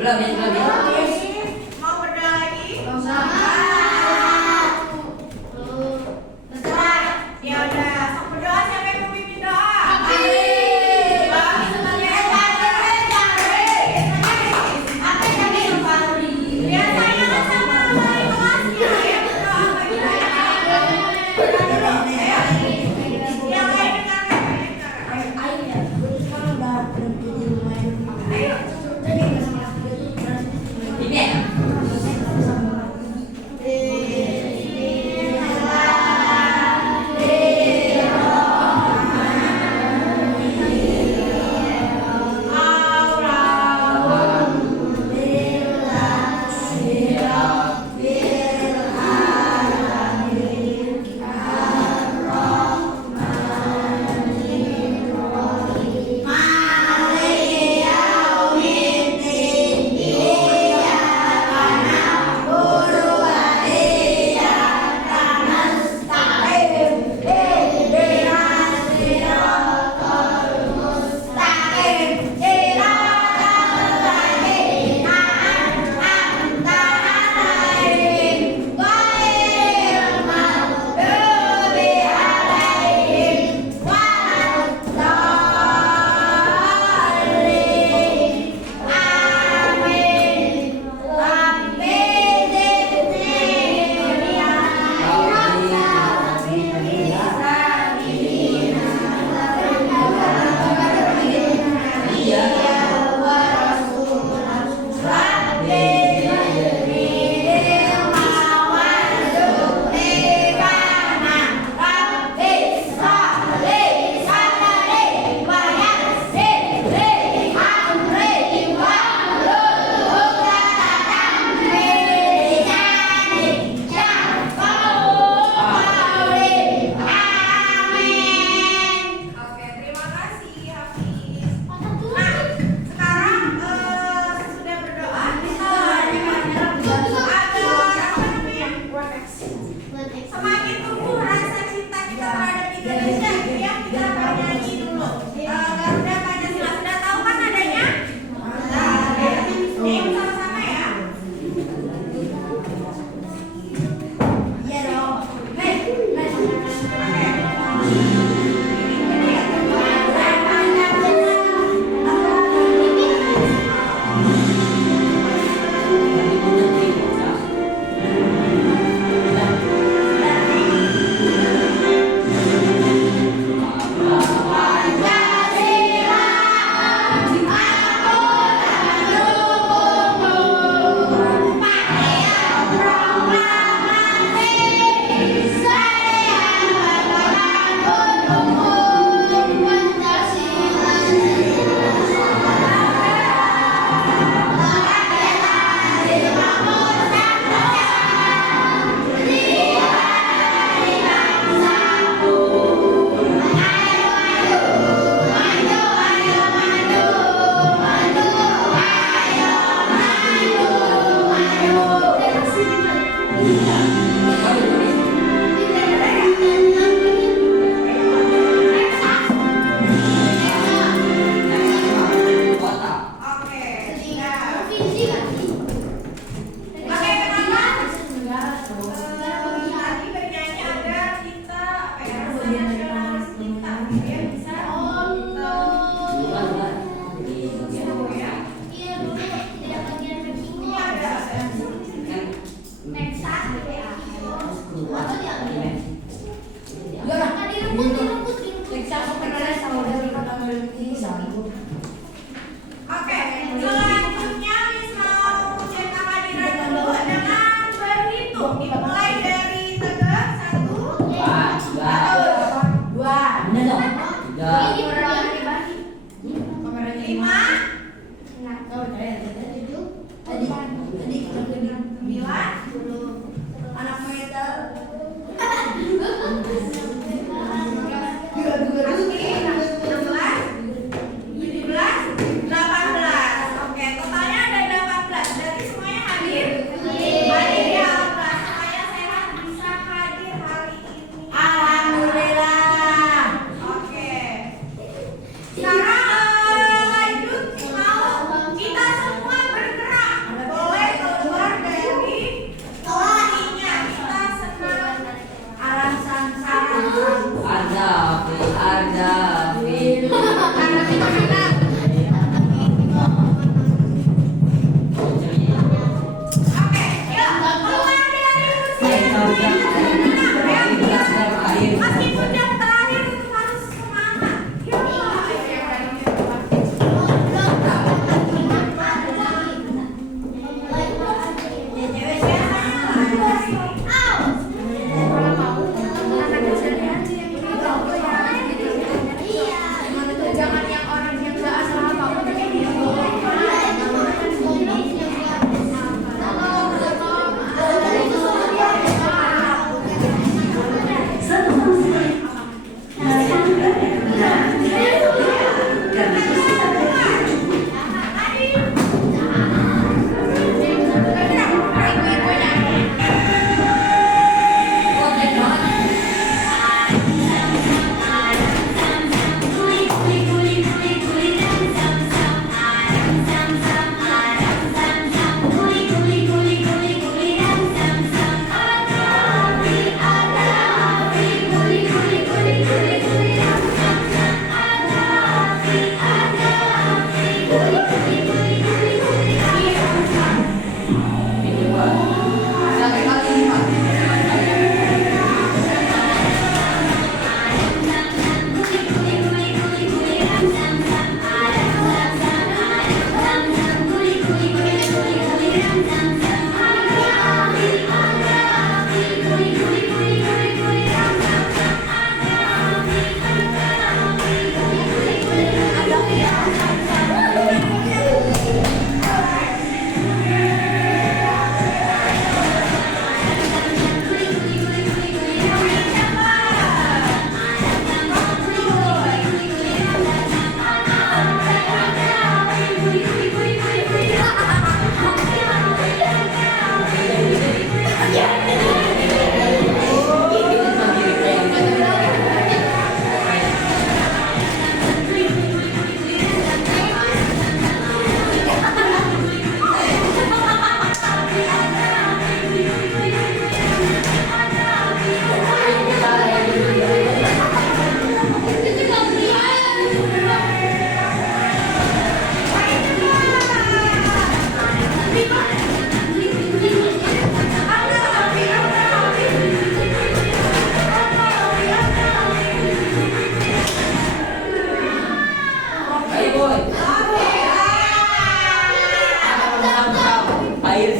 Belum ya, belum ya. Mau berdoa lagi? Ya udah, sok berdoa. Siapa yang mau pimpin doa? Biasanya kan sama wali kelasnya ya berdoa bagi yang lain dengarkan. Ayo.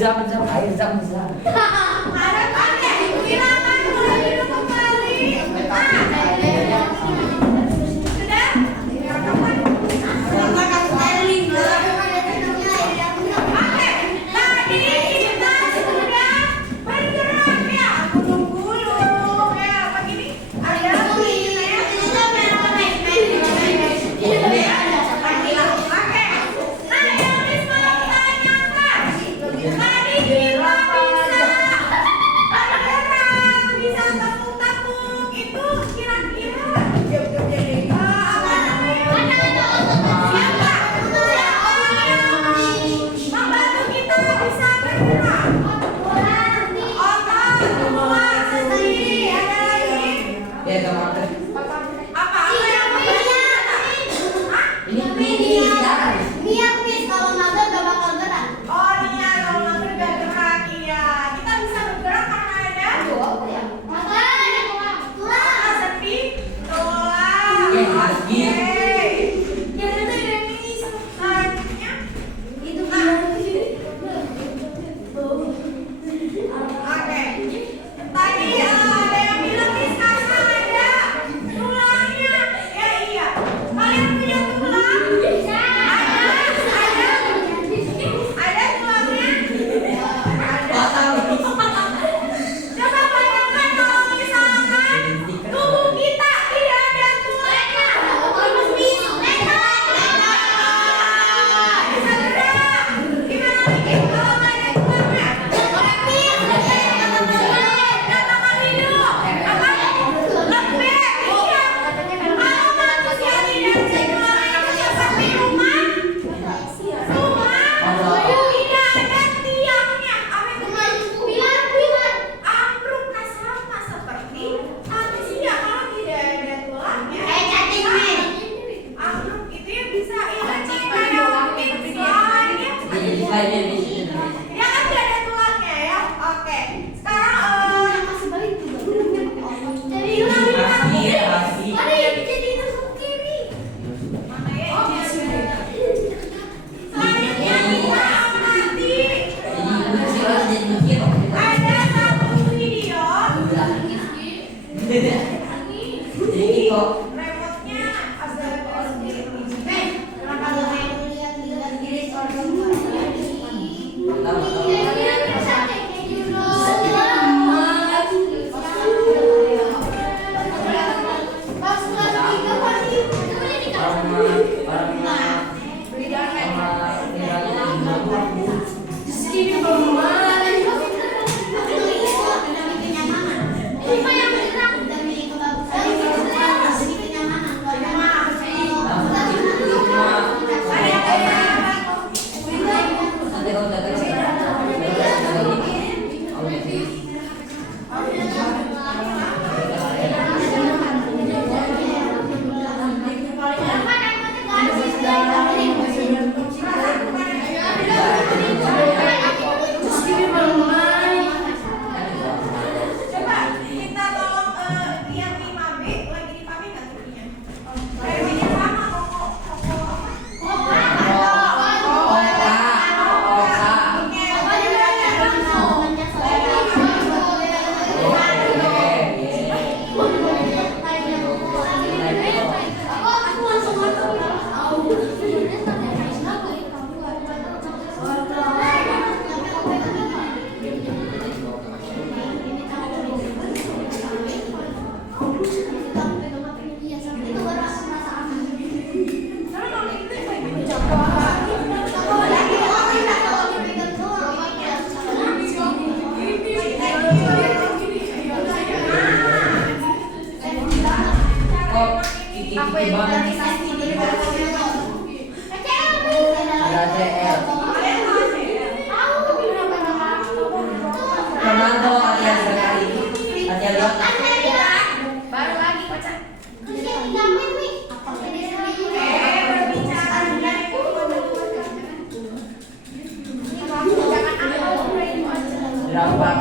air zam-zam. Ada pakai. Silakan mulai minum kembali. Sudah? Oke, tadi kita sudah bergerak ya. Aku nunggu dulu.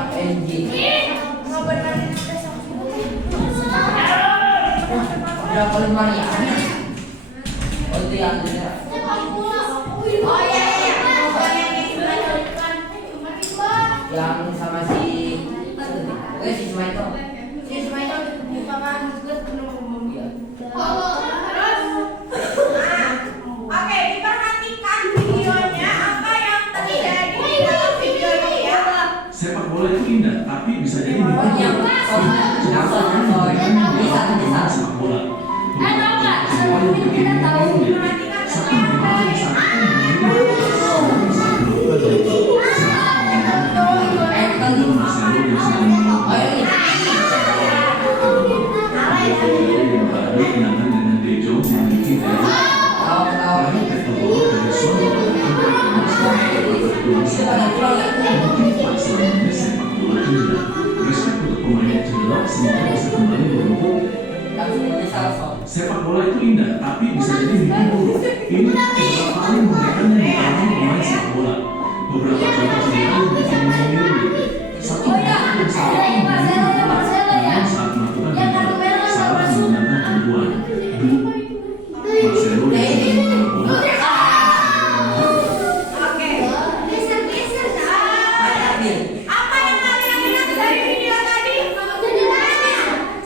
Kayak begini. Ada berapa lembar ya? Oh itu yang yang sama si oke si Sumaito. Iya. Oke, diperhatikan videonya apa yang terjadi di dalam video ini ya. Sepak bola itu indah, tapi bisa jadi Oh yang sepak bola. Sepak bola itu indah, tapi bisa jadi mimpi buruk. Ini beberapa hal yang membedakan yang dialami pemain sepak bola. Beberapa contoh sederhana yang bikin memilih. Satu yang salah namun saat melakukan hal salah menggunakan kebutuhan. Marcelo Oke. Apa yang kalian lihat dari video tadi?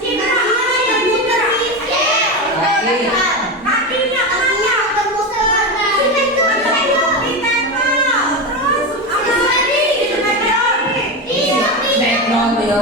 Citra apa yang citra? Kakinya kenapa? Terus apa lagi? background ya.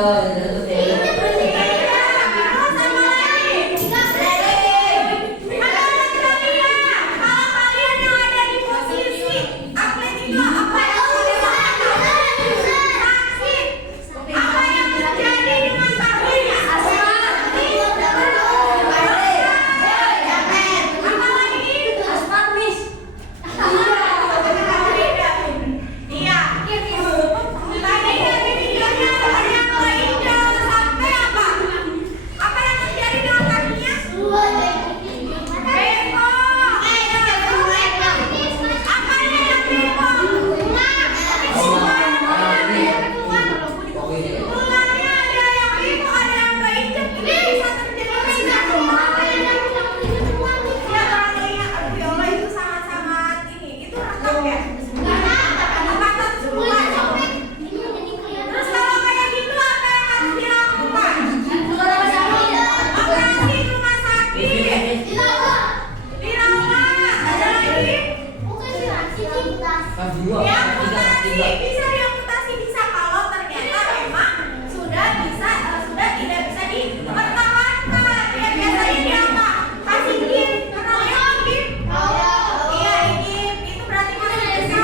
Bisa diamputasi bisa kalau ternyata memang sudah tidak bisa dipertahankan. Ya biasanya dia apa? Kasih gift, kenal ya gift? Iya gift, itu berarti masih bisa.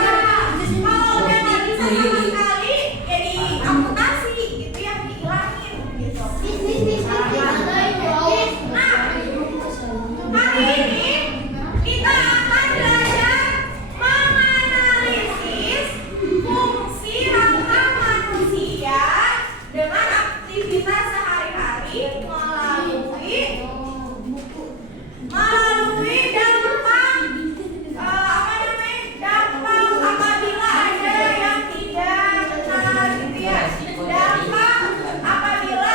Kalau udah nggak bisa sama sekali, ya diamputasi gitu ya, dihilangin gitu. Nah, hari ini kita akan belajar menganalisis fungsi rangka manusia dengan aktivitas sehari-hari melalui dampak dampak apabila ada yang tidak benar gitu ya. Dampak apabila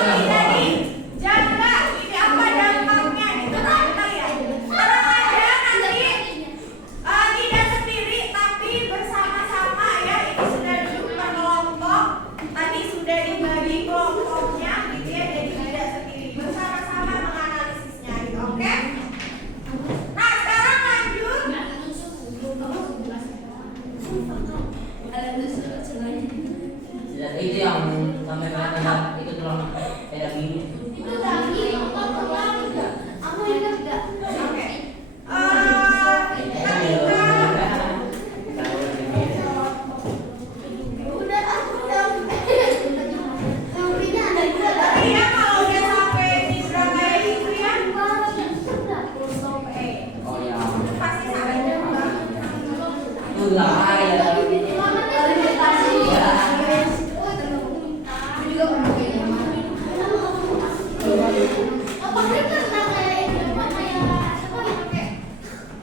tidak dijaga ini apa dampaknya gitu kan kita lihat. Kalau ada nanti tidak sendiri tapi bersama-sama ya, ini sudah duduk berkelompok, tadi sudah dibagi kelompoknya gitu ya, jadi tidak sendiri, bersama-sama menganalisisnya gitu, oke? Nah sekarang lanjut. Itu yang sampai pada itu tulang biru. Oke. Iya kalau udah sampai di kayak gitu ya, Oh ya. pasti sampai Itulah ya.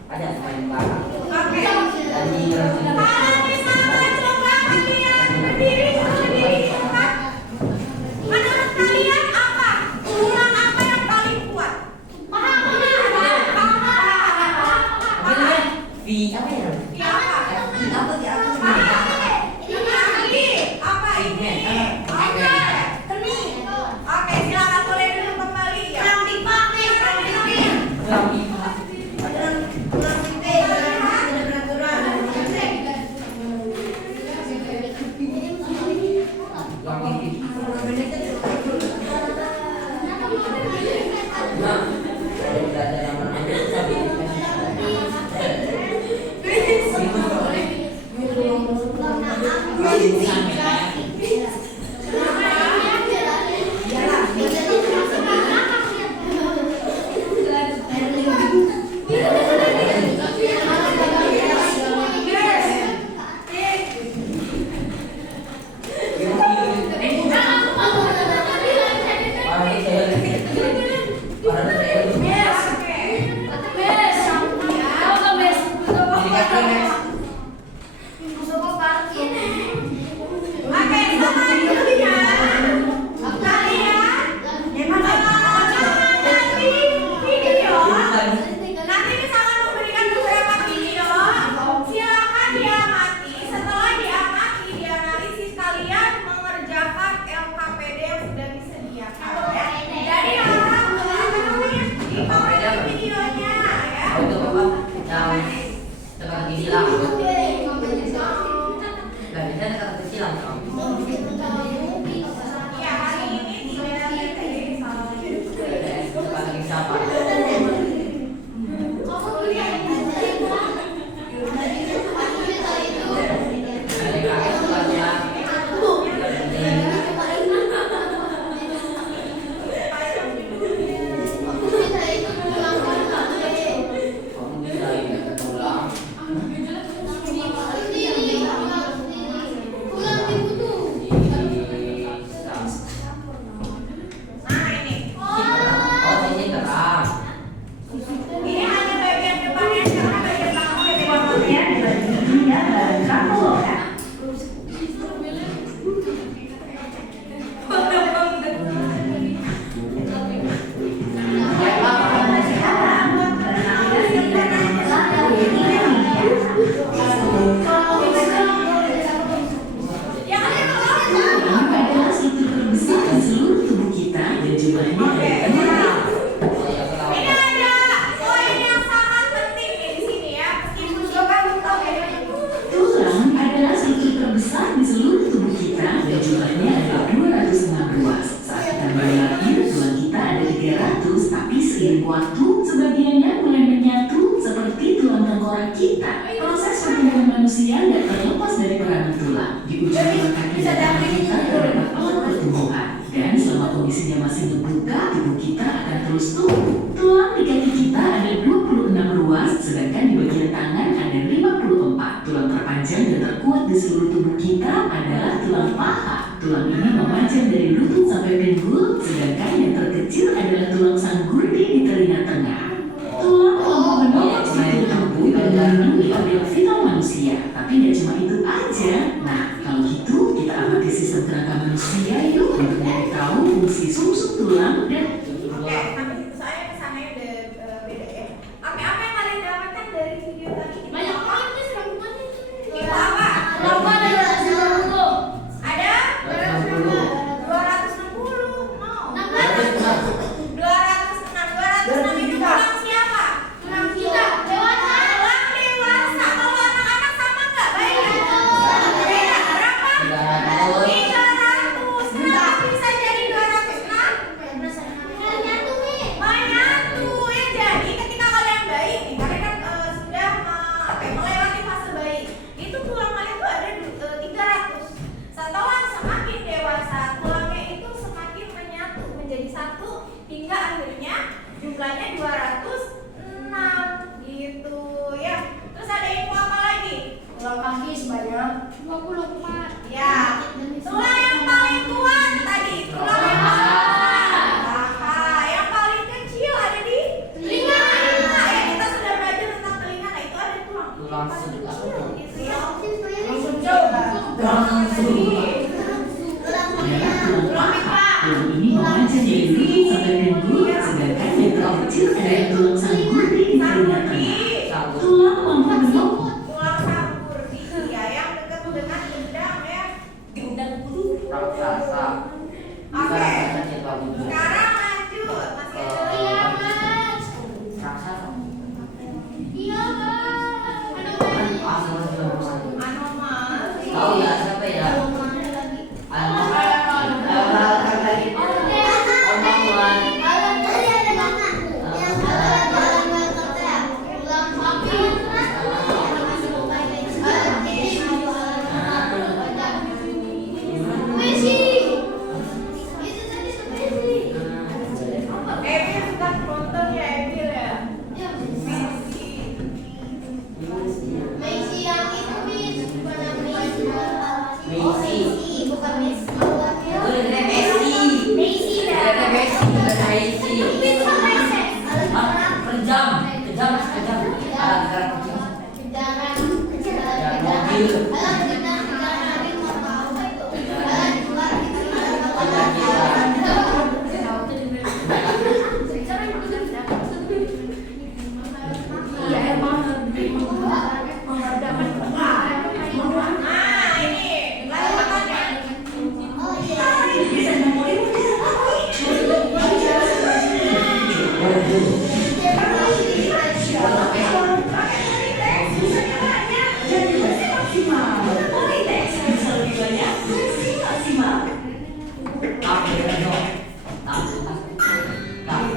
Ada main barang. Oke. Dan di Kalau misalnya coba kalian berdiri cepat. Menurut kalian apa? Tulang apa yang paling kuat? Paha. Di apa ya? Di apa? Apa di apa? Paha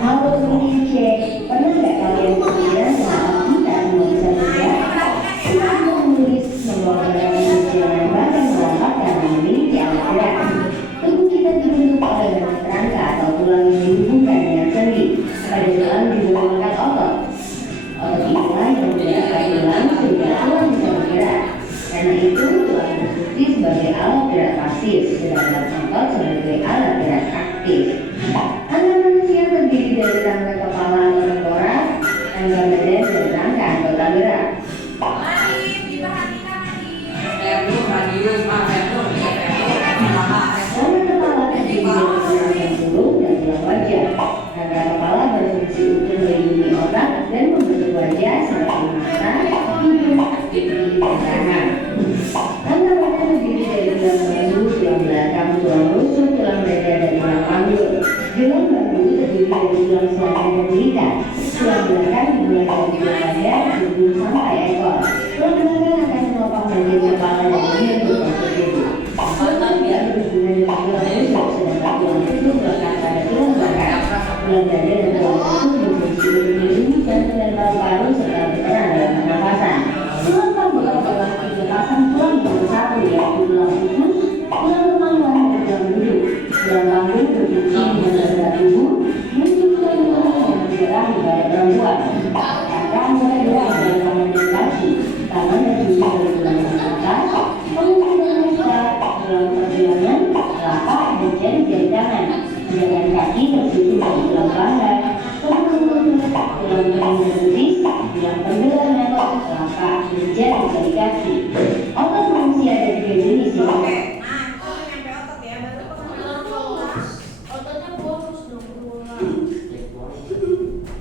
Halo teman-teman, pernah nggak kalian kepikiran kenapa kita semua bisa bergerak? Kita menulis membawa jalan bahkan melompat karena memiliki alat gerak. Tubuh kita dibentuk oleh rangka atau tulang yang dihubungkan dengan sendi. Pada tulang juga memakan otot. Otot itulah yang menggerakkan tulang sehingga tulang bisa bergerak. Karena itu tulang berfungsi sebagai alat gerak pasif, sedangkan otot sebagai alat gerak aktif. Anda manusia terdiri dari rangka kepala atau tengkorak, rangka badan dan rangka anggota gerak. Mari diperhatikan lagi. Radius, Rangka kepala terdiri dari rangka burung dan tulang wajah. Rangka kepala berfungsi untuk melindungi otak dan membentuk wajah seperti mata, hidung, pipi, dan tangan. Rangka badan terdiri dari tulang bambu, tulang belakang, tulang rusuk, tulang dada, dan tulang panggul. Tulang bambu terdiri dari tulang selangkah dan belikat. Tulang belakang dimulai dari tulang dada, hidung sampai ekor. Tulang belakang akan menopang bagian kepala dan menyerbu masuk tubuh. Tulang tidak berhubungan dengan tulang rusuk, sedangkan tulang rusuk melekat pada tulang belakang. Tulang dada dan tulang rusuk berfungsi untuk melindungi jantung dan paru-paru serta berperan dalam pernapasan. Tulang panggul adalah tiga pasang tulang yang bersatu, yaitu tulang usus, tulang kemaluan, dan tulang duduk. Tulang panggul berfungsi menjaga tubuh, menunjukkan tulang yang bergerak di pada perempuan. Rangka mulai gerak dari tangan dan kaki. Tangan terdiri dari tulang atas, pengukuran muka, tulang pergelangan, telapak, dan jari-jari tangan. Sedangkan kaki tersusun dari tulang paha, tulang lutut, tulang kering dan betis, tulang pergelangan, telapak, dan jari-jari kaki. Otot manusia ada 3 jenis, ya. Oke, nah itu nyampe otot ya, baru pengenalan. Ototnya boros dong.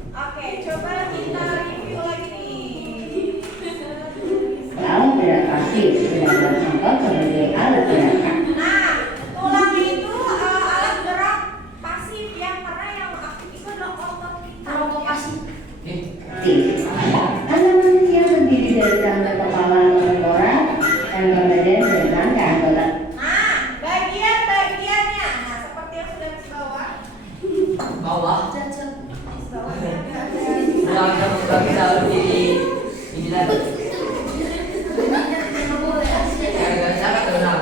Oke, coba kita review lagi nih. Alat gerak pasif, sedangkan otot sebagai alat gerak aktif. Nah, tulang itu alat gerak pasif yang karena yang aktif itu adalah otot kita. Anda manusia terdiri dari rangka kepala atau tengkorak, rangka badan dan rangka anggota. Nah, bagian-bagiannya, nah seperti yang sudah di bawah. bawah. Di bawahnya ada. Udah bisa di bilang. Gara-gara siapa tuh?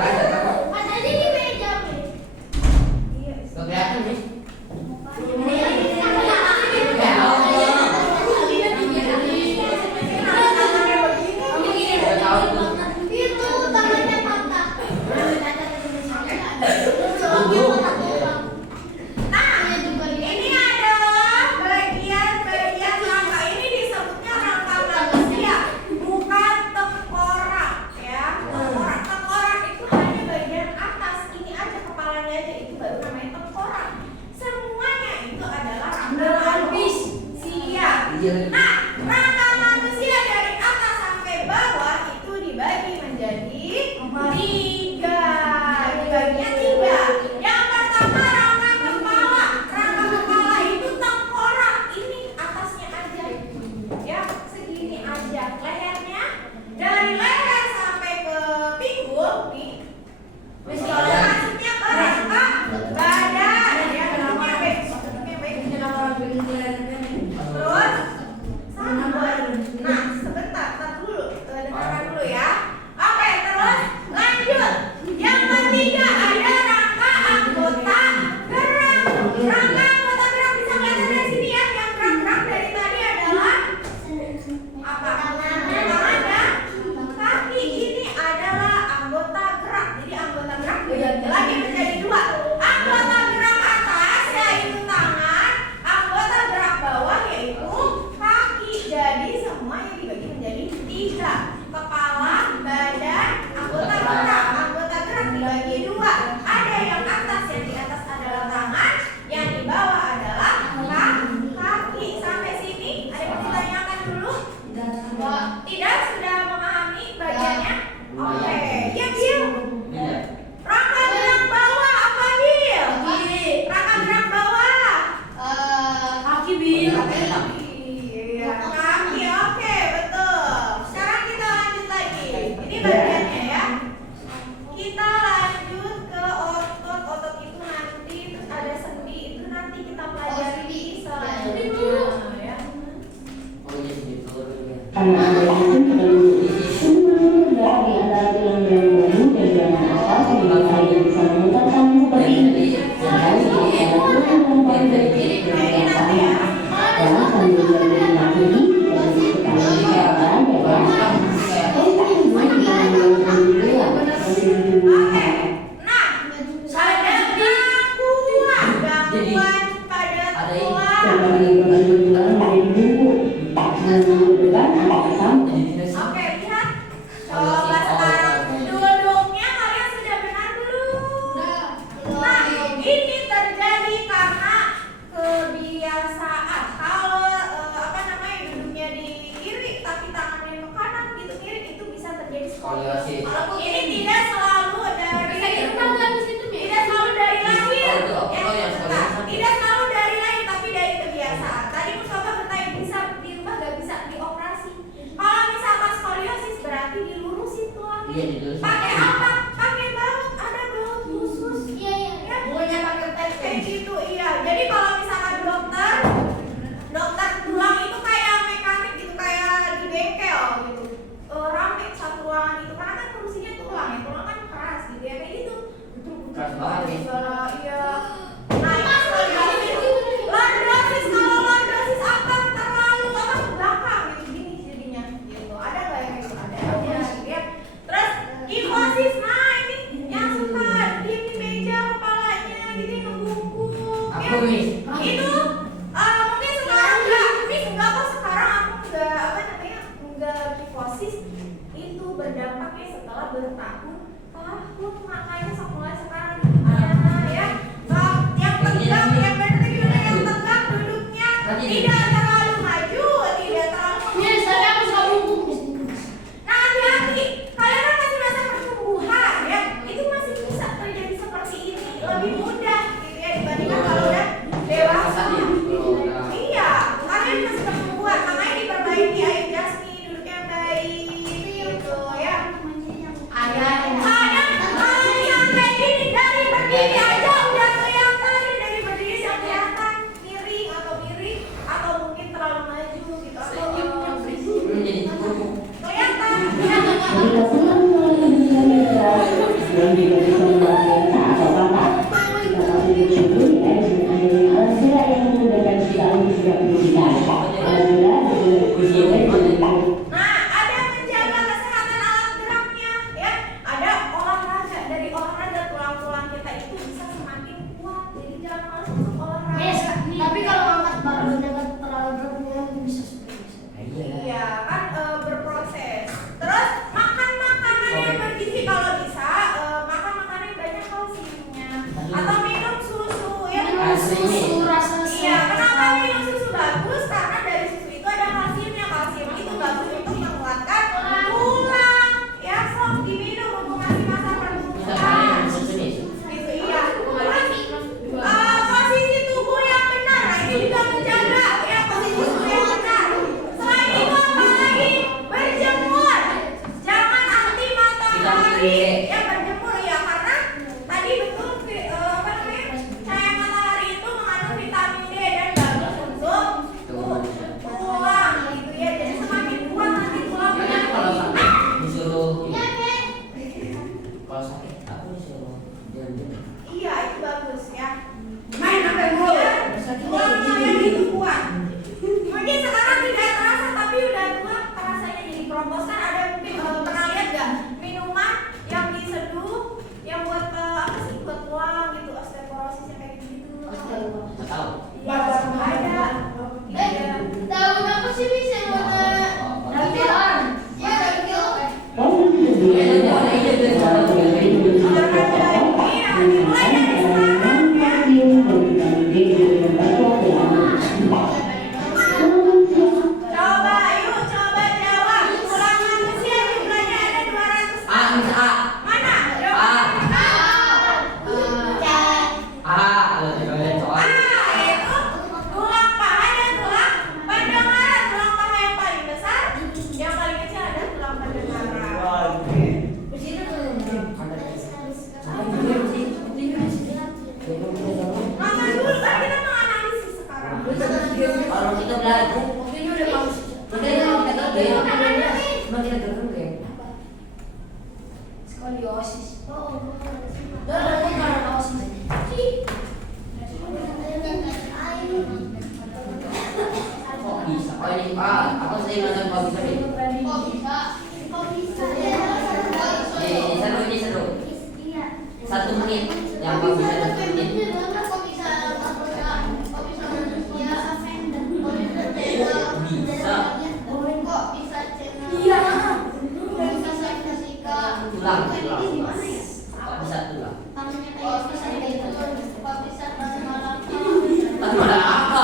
skoliosis. Ini tidak selalu dari tidak selalu dari lahir. Tidak selalu dari lahir tapi dari kebiasaan. Tadi Mustafa bertanya bisa di rumah gak bisa dioperasi. Kalau misalkan skoliosis berarti dilurusin tulangnya. Iya, dilurusin. Pakai apa? Pakai baut, ada baut khusus. Ya, pokoknya pakai tes kayak gitu. Iya. Jadi kalau misalkan dokter tulang itu kayak mekanik gitu, kayak di bengkel gitu. Rame satu ruangan itu karena kan fungsinya tulang ya, tulang kan keras gitu ya kayak gitu. Keras banget ya. Iya. Nah, lordosis, kalau lordosis apa terlalu apa ke belakang gitu gini jadinya gitu. Ada nggak yang itu? Ada gitu ya. Terus kifosis, nah ini yang suka diem di meja kepalanya gitu ngebungkuk. Apa nih? Itu mungkin sekarang enggak kok sekarang aku enggak apa namanya enggak kifosis itu berdampaknya setelah bertahun-tahun makanya mulai sekarang ya yang tegak yang benar gimana yang tegak duduknya tidak terlalu maju tidak terlalu nah hati-hati kalian kan masih masa pertumbuhan ya itu masih bisa terjadi seperti ini lebih mudah gitu ya dibandingkan kalau udah dewasa. Iya, kalian masih pertumbuhan, makanya diperbaiki ayo Jasmine duduknya yang baik gitu ya. Kalau yang kayak gini dari berdiri aja udah kelihatan dari berdiri sudah kelihatan miring atau mungkin terlalu maju gitu atau Belum jadi tubuh. kelihatan. Jika pulang melalui dunia nyata, yang juga bisa membahas lensa atau patah. Jika masih bersyukur, ya dengan adanya alat gerak yang memudahkan sekaligus beraktivitas. Apabila Nah, ada menjaga kesehatan alat geraknya ya. Ada olahraga, dari olahraga tulang-tulang kita itu bisa semakin kuat. Jadi jangan malas untuk olahraga. Tapi kalau angkat badan dengan terlalu berat bisa Iya kan berproses. Terus makan makanan yang bergizi kalau bisa makan makanan yang banyak kalsiumnya atau minum susu ya. susu rasa Iya, kenapa minum susu bagus? Karena dari susu itu ada kalsiumnya. Kalsium itu bagus untuk menguatkan tulang. Ya, sok diminum untuk ngasih masa pertumbuhan. Gitu iya. Terus posisi tubuh yang benar. Nah, ini juga menjaga ya posisi tubuh yang benar. Selain itu apa lagi? Berjemur. Jangan anti matahari. Ya berjemur ya karena tadi betul apa namanya? Cahaya matahari itu mengandung vitamin D dan bagus untuk tulang gitu ya. Jadi semakin kuat nanti tulangnya. Makanya kalau sakit disuruh kalau sakit aku disuruh jalan-jalan. Iya itu bagus ya. Main apa mulu? Tulangnya itu kuat. Mungkin sekarang tidak terasa tapi udah tua rasanya jadi keropos kan ada mungkin pernah lihat nggak minuman yang diseduh yang buat apa sih buat tulang gitu osteoporosis yang kayak gitu. Nggak tahu. Ya baru ada. Iya. tahu apa sih bisa buat dakilan ya dakilan Iya dimulai dari sekarang ya. Coba jawab. Tulang manusia jumlahnya ada 200. A, bisa A. Mana? A. Jawab. Lihat soal. Itu tulang paha dan tulang pendengaran. Tulang paha yang paling besar, yang paling kecil adalah tulang pendengaran. Mama dulu kan kita menganalisis sekarang. Kalau kita belajar, ini udah bagus kita gerung ya. skoliosis berarti karena osis Kok bisa? Oh ini aku sering nonton kok bisa nih. Ini seru. 1 menit. Yang kok bisa 1 menit. Tulang. Kok bisa tulang? Tapi ada apa?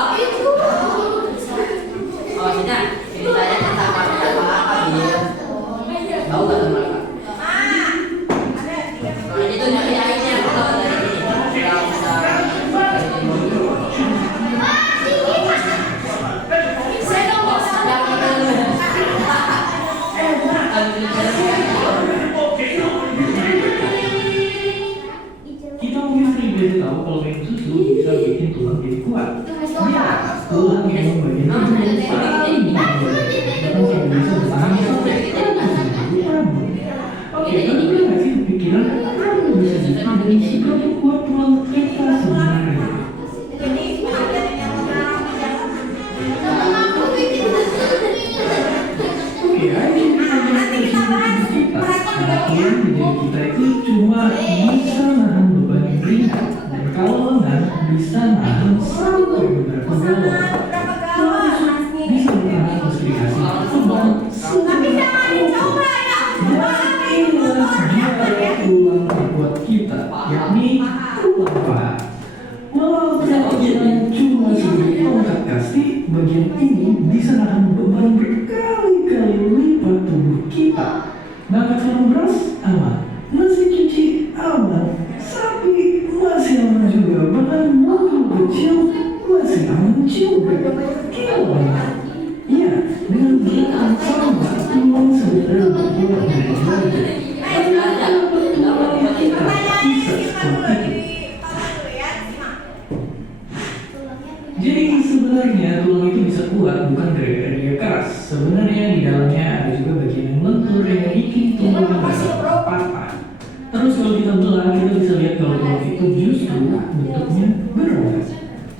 Oh, maksudnya ceritanya tentang apa dia? Tahu nggak mereka? Kita mungkin sering biasa tahu kalau minum susu bisa bikin tulang jadi kuat. Ya, tulang yang bagian tubuh yang paling bahkan sampai bisa bertahan sampai 100 tahun. Oke, tapi pernah nggak sih pikiran apa bisa jadi seberapa kuat tulang kita sebenarnya? Jadi bagian yang mengarah di dalam. Oke, ayo kita bahas kita. Tulang di diri kita itu cuma bisa nahan beban yang ringan, dan kalau lengan bisa nahan sampai beberapa galon. Berapa galon masnya? Bisa bertahan meski dikasih beban Tapi jangan dicoba ya. inilah juara tulang terkuat kita, yakni tulang paha. Walau kerajinan cuma sebagai tongkat kasti, bagian ini bisa nahan beban berkali-kali lipat tubuh kita. Ngangkat sarung beras aman, mesin cuci aman, sapi masih aman juga, bahkan mobil kecil masih aman juga. Gimana? Ya, dengan berat sama tulang sebenarnya berkurang dari belajar. Pertanyaannya disimpan dulu di kepala dulu ya, simak. Jadi sebenarnya tulang itu bisa kuat bukan gara-gara dia keras. Sebenarnya di dalamnya ada juga bagian yang lentur yang bikin tulang yang patah. Terus kalau kita belah, kita bisa lihat kalau tulang itu justru bentuknya berubah.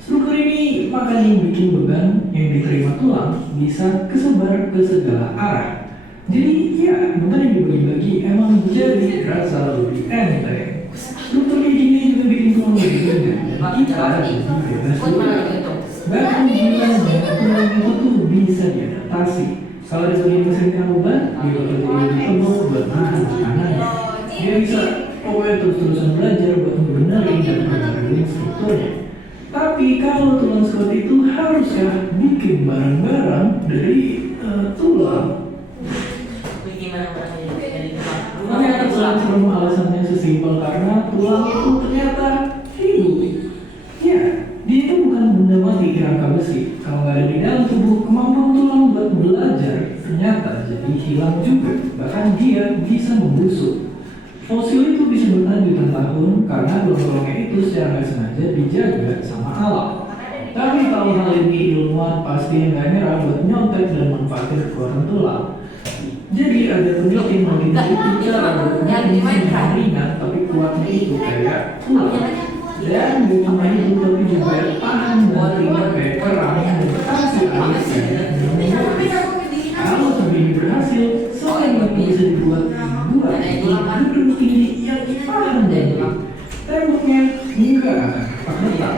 Struktur ini makanya yang bikin beban yang diterima tulang bisa kesebar ke segala arah. Jadi ya, beban yang dibagi-bagi emang jadi terasa lebih enteng. Struktur kayak gini juga bikin tulang lebih ringan dan kita lebih bebas bergerak. Bahkan bilangnya tulang itu tuh bisa diadaptasi. Kalau ada bagian keseringan beban, dia bakal jadi lebih tebal buat nahan tekanannya. Dia bisa pokoknya terus-terusan belajar buat ngebenerin dan ngebenerin strukturnya. Tapi kalau tulang seperti itu haruskah bikin barang-barang dari tulang? Ternyata tulang semua alasannya sesimpel karena tulang itu ternyata hidup. Ya, dia itu bukan benda mati kerangka besi. Kalau nggak ada di dalam tubuh, kemampuan tulang buat belajar ternyata jadi hilang juga. Bahkan dia bisa membusuk. Fosil itu bisa bertahan jutaan tahun karena tulang-tulangnya itu secara nggak sengaja dijaga sama alam. Tapi tahu hal ini, ilmuwan pasti nggak nyerah buat nyontek dan manfaatin kekuatan tulang. Jadi ada peneliti meneliti cara bermain yang ringan tapi kuatnya itu kayak tulang. Dan gak cuma itu tapi juga tahan dan ringan kayak kerang dan kasih air. Kalau sampai ini berhasil, selain itu bisa dibuat gedung tinggi yang tahan dan temboknya enggak akan retak.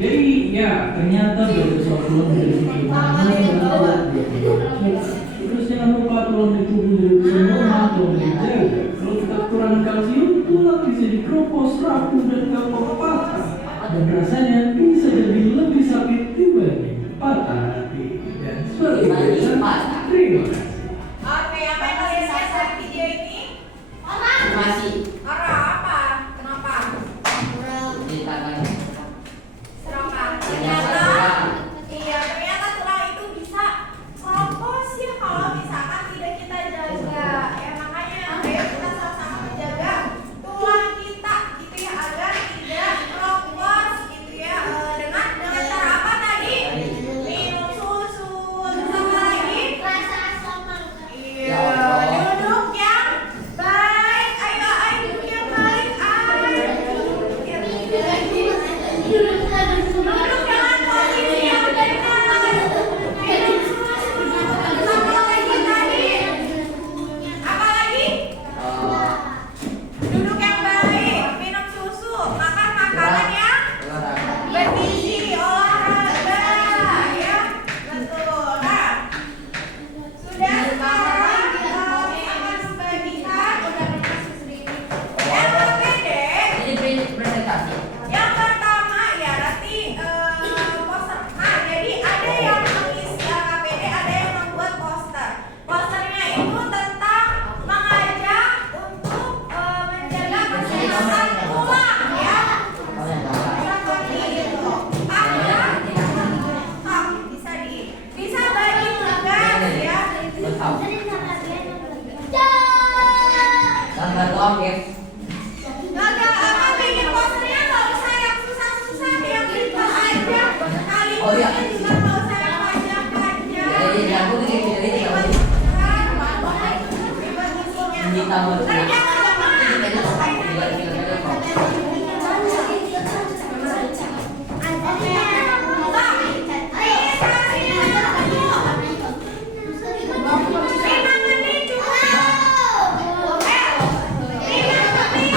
Jadi ya ternyata dari soal tulang dari ilmuwan terus jangan lupa tulang di tubuh dari semua tulang dijaga. Kalau kita kekurangan kalsium, tulang bisa dikeropos, rapuh dan gampang patah. Dan rasanya bisa jadi lebih sakit dibanding patah hati. Dan seperti biasa, terima kasih. Oke, apa yang kalian lihat dari video ini? Masih Orang apa? Kenapa? Serangga. Ternyata tulang itu bisa keropos ya kalau misalkan tidak kita jaga. Ya makanya ayo kita sama-sama menjaga tulang kita gitu ya agar tidak keropos gitu ya. Dengan cara apa tadi? Minum susu. Terus apa lagi? doang ya. Nggak apa bikin posternya nggak usah yang susah-susah, yang simpel aja. Kali Oh, iya. ini juga nggak usah yang panjang-panjang. Jadi aku nih ini kamu ini tahu.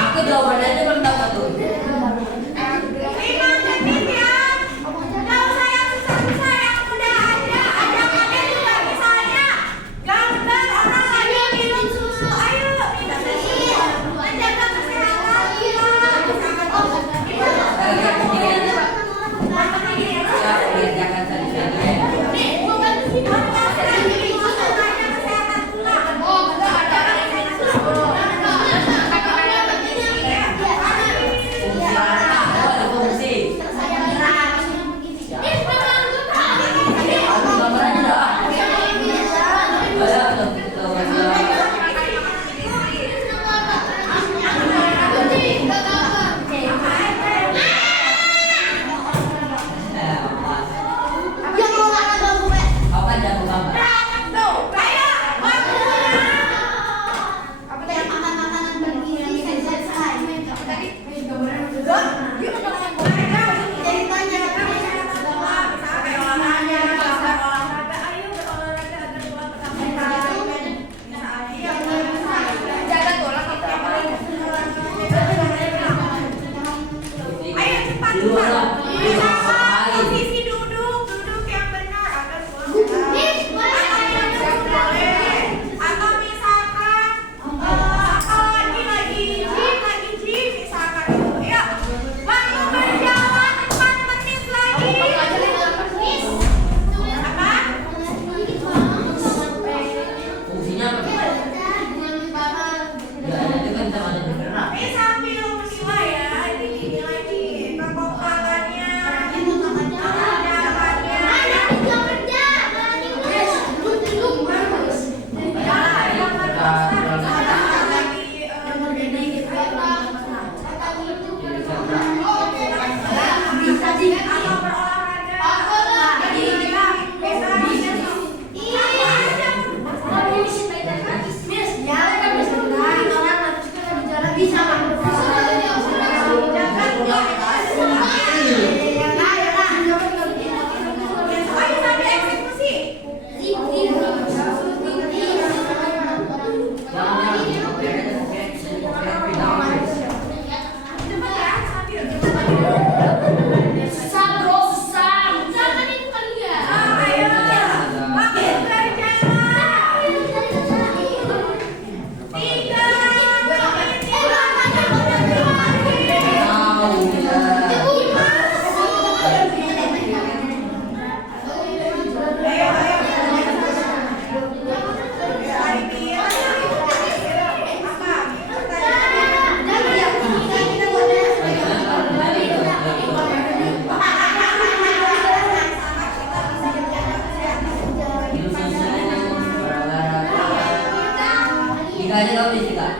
Aku jawabannya aja belum tahu satu.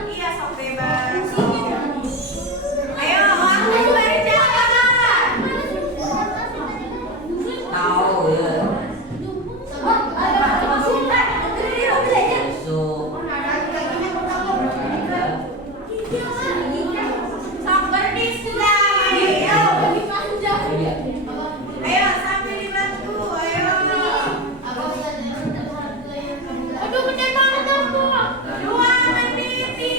Iya, sok bebas. Ayo, aku beri jalan. Tahu ya. Sok berdiskusi. Ayo, sambil dibantu. Ayo. Aduh, bener banget aku. 2 menit.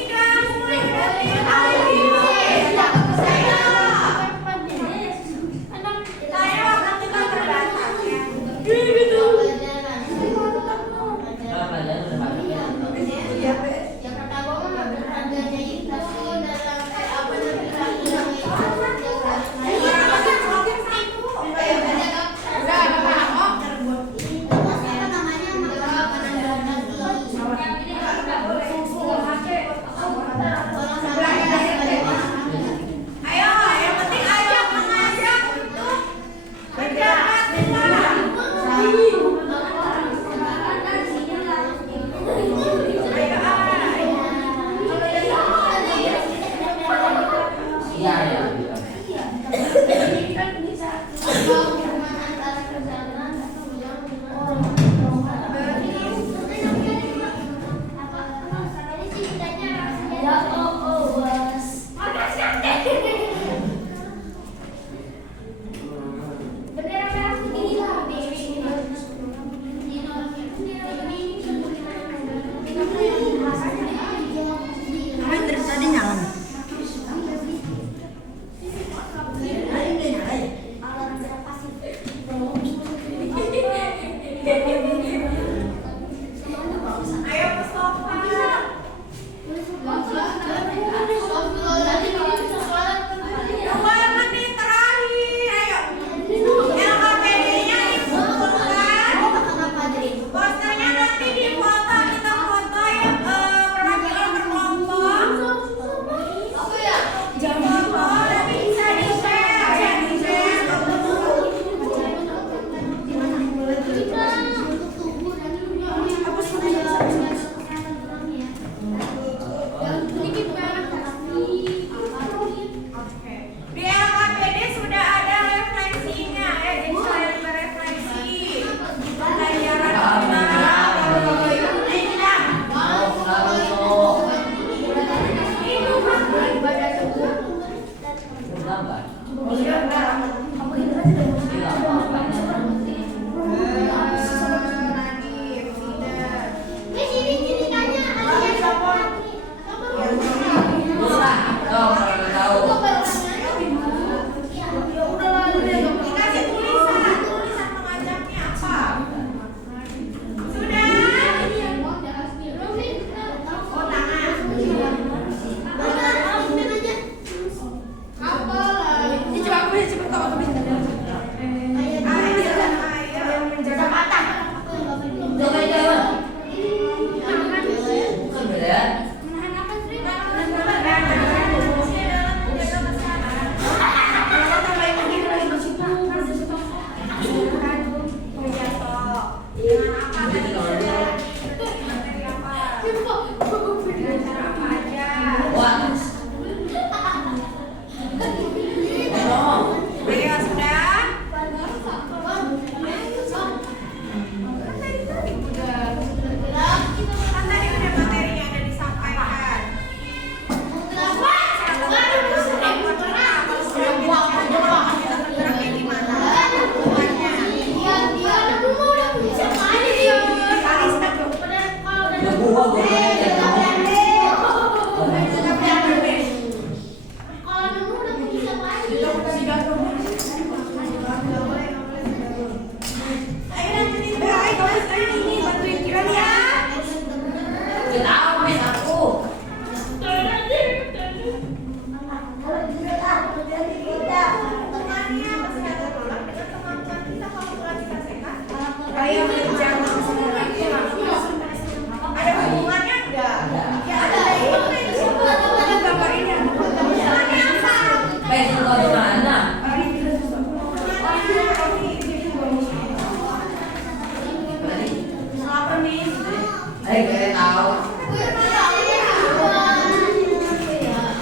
Kalian tahu.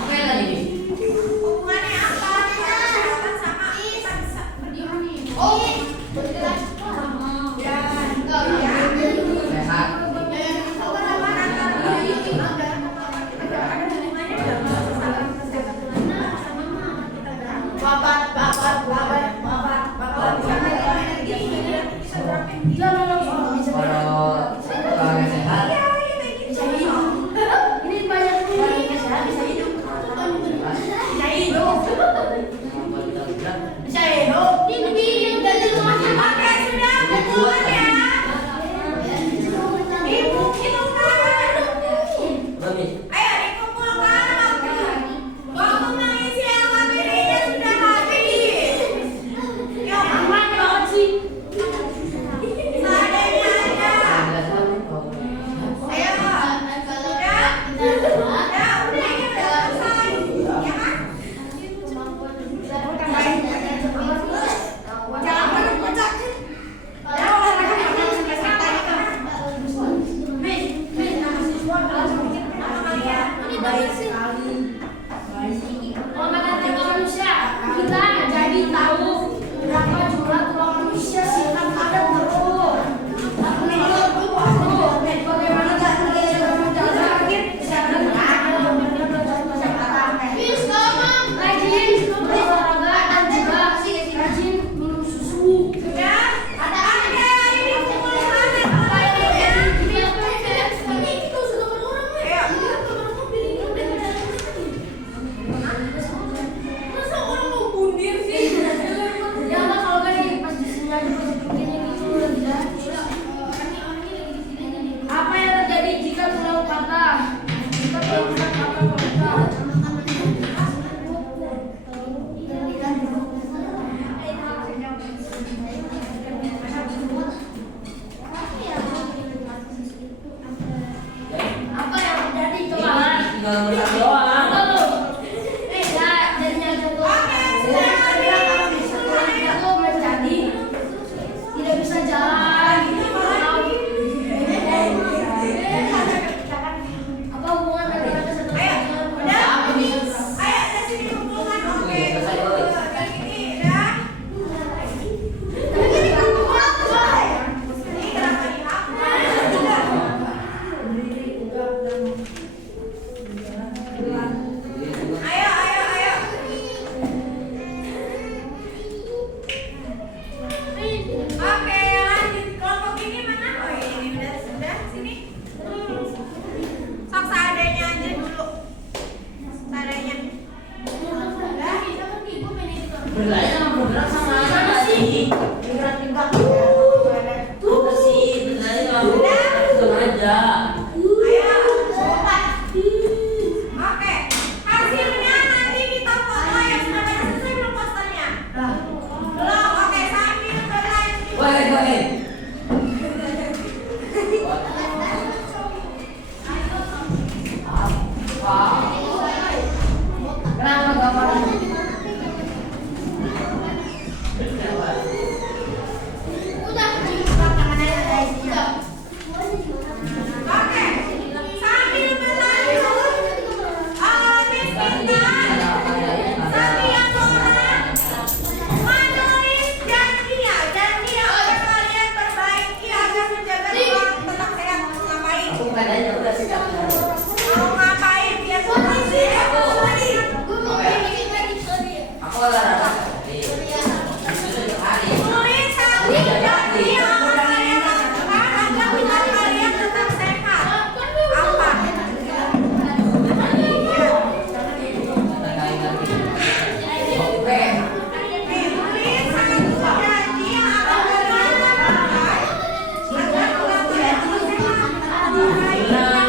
Oke lagi. Hubungannya apa? Kesehatan sama kita bisa berdiri. Sehat. Kalau orangnya sehat, buat kita bergerak. Oke, sudah kumpul ya. Dikumpulkan. Bagus. Ayo dikumpulkan. Waktu mengisi LKPD-nya sudah habis. Yuk, aman banget sih. Seadanya aja. Ayo. Udah? Udah, ini udah selesai. Ya kan? Jangan pecah. Sudah? Ada ini pengumuman ya. Masa orang mau bundir sih? Apa yang terjadi jika tulang patah? Jika tulang patah. Apa yang terjadi coba? Tinggal bersatu doang. Tidak bisa jalan. Apa hubungan antara kesehatan? Ayo, udah? Ayo, dari sini kumpulkan. Oke. Ini udah. Ini kenapa dihapus? Ayo, ayo, ayo. Oke, lanjut. Kelompok ini mana? Oh, ini udah sini. Sok seadanya aja dulu. Seadanya. Berlari sama bergerak sama aja sih. Apa sih? Berlari sama bergerak sama aja. Ayo. Oke. Hasilnya nanti kita foto yang sudah selesai belum posternya? Belum. Oke, sambil berlanjut. Woi. Kenapa gambar? Oke. Sambil berlanjut. Miss Intan, Sania menulis janjinya agar kalian perbaiki agar menjaga tulang tetap sehat. Ngapain? Aku bukan aja udah siap. Mau ngapain? Biar posisi aku tadi. Aku olahraga. Hari. Tulis satu janji yang akan kalian lakukan agar tulang kalian tetap sehat. Apa? Oke. Tulis satu janji yang akan kalian lakukan agar tulang kalian tetap sehat.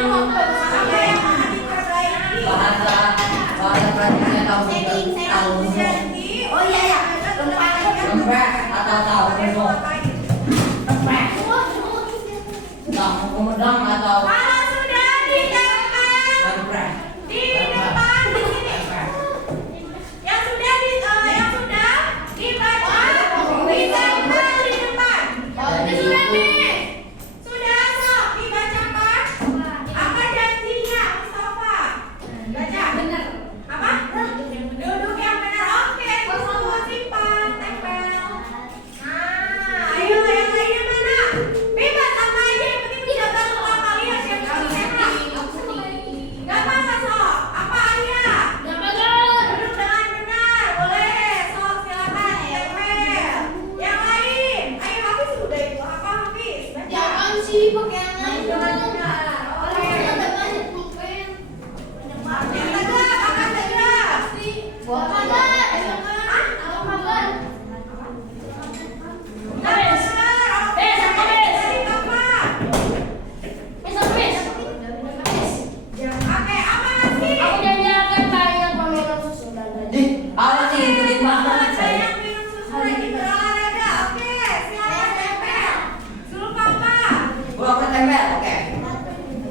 Oke.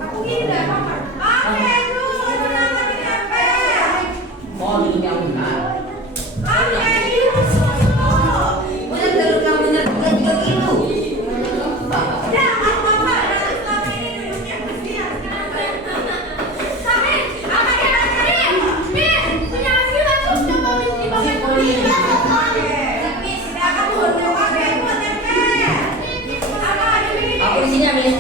Aku gini deh, Mama. Oke, dulu kenapa ditempel? Oh, duduk yang benar. Oke, dulu. Udah duduk yang benar juga juga gitu. Jangan Mama, selama ini duduknya mesti yang sampai apa ya tadi? Punya hasil langsung coba di bawah kulit. Oke, sudah kamu untuk oke, buat tempel. Apa ini? Aku di sini, Amin.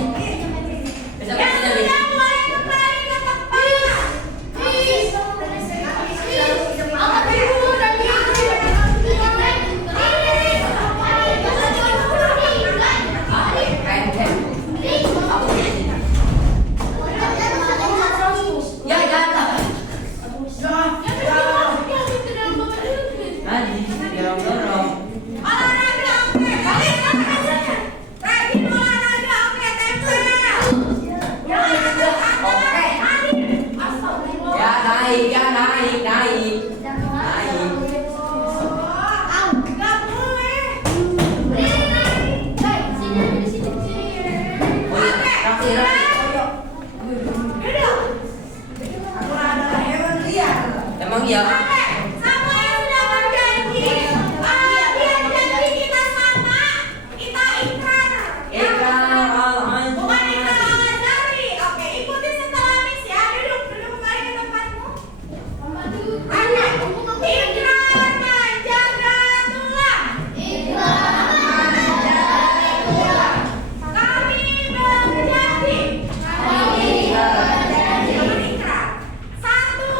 Bisa Yang ke sini, Amin. sudah mulai kembali ke tempat. Aku di sini. Ya, jatuh. Tadi dorong-dorong. Olahraga oke, balik rajin olahraga oke, tempel. Oke. Astagfirullah. Ya, naik, ya, naik, naik. Nggak boleh. Oh iya, Raffi, Raffi. Duduk. Aku adalah hewan liar. Emang iya? Oke, sama yang sudah berjanji. Dia janji kita sama. Kita ikrar. Ya. Bukan ikrar al-Azhari. Oke, ikuti setelah Miss ya. Duduk kembali ke tempatmu. Ada. Ikrar menjaga tulang. Kami berjanji. Ikrar. Satu.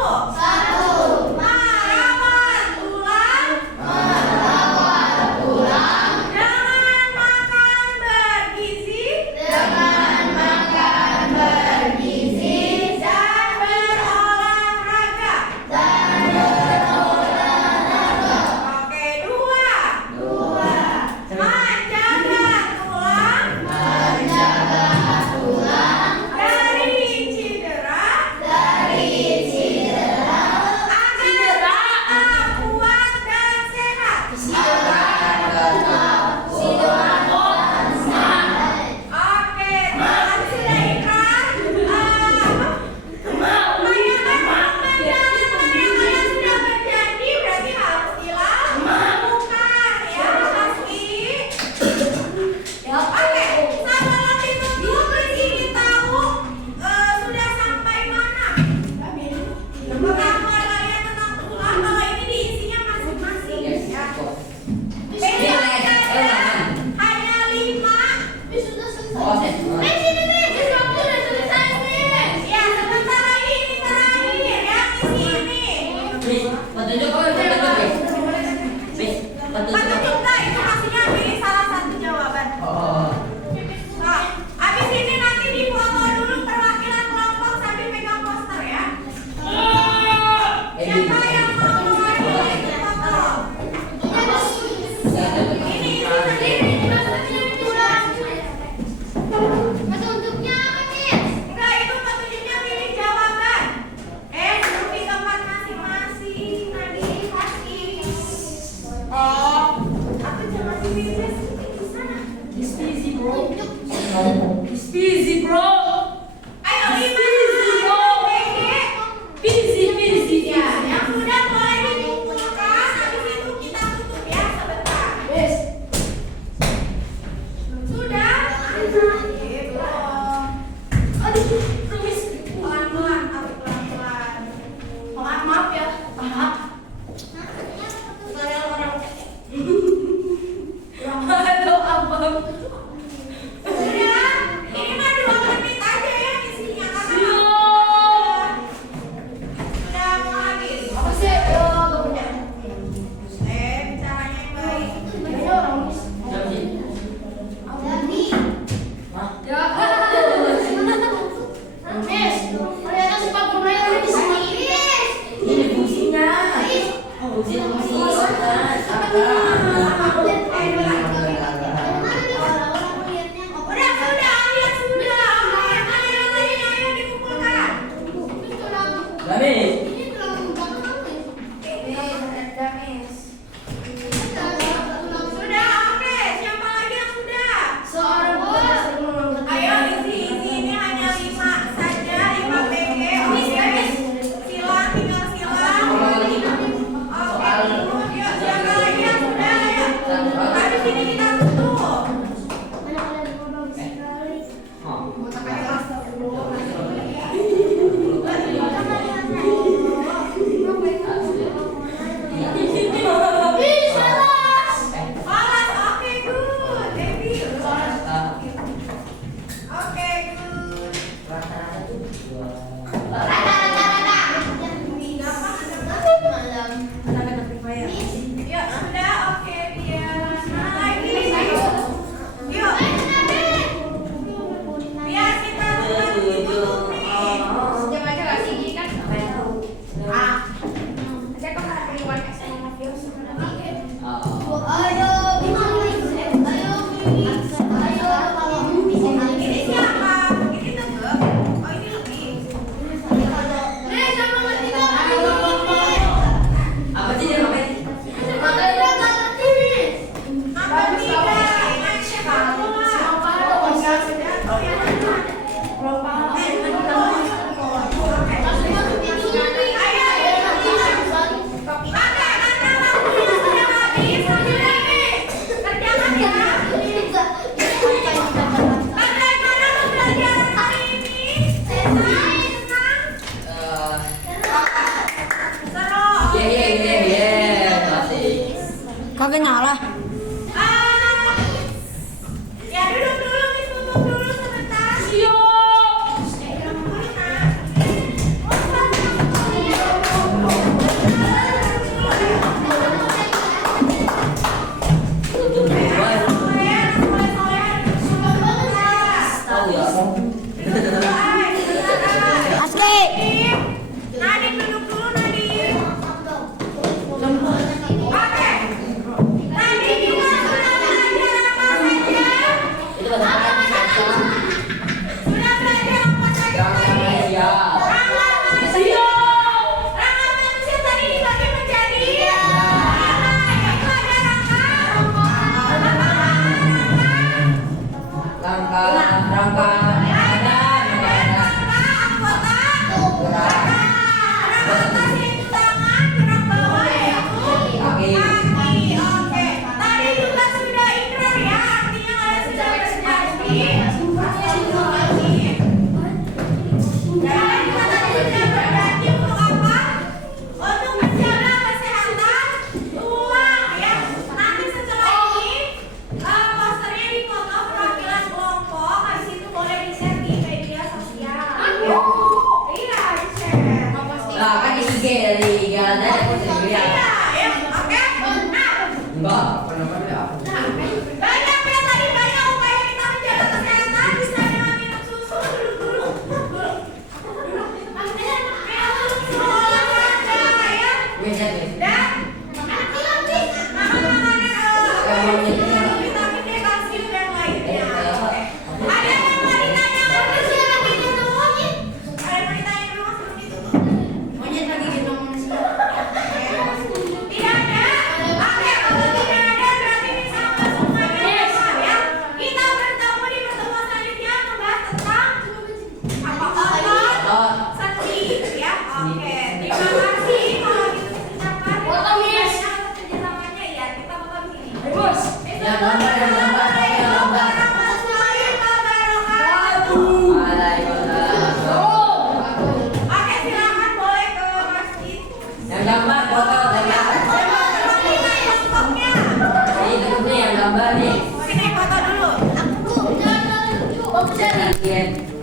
basket.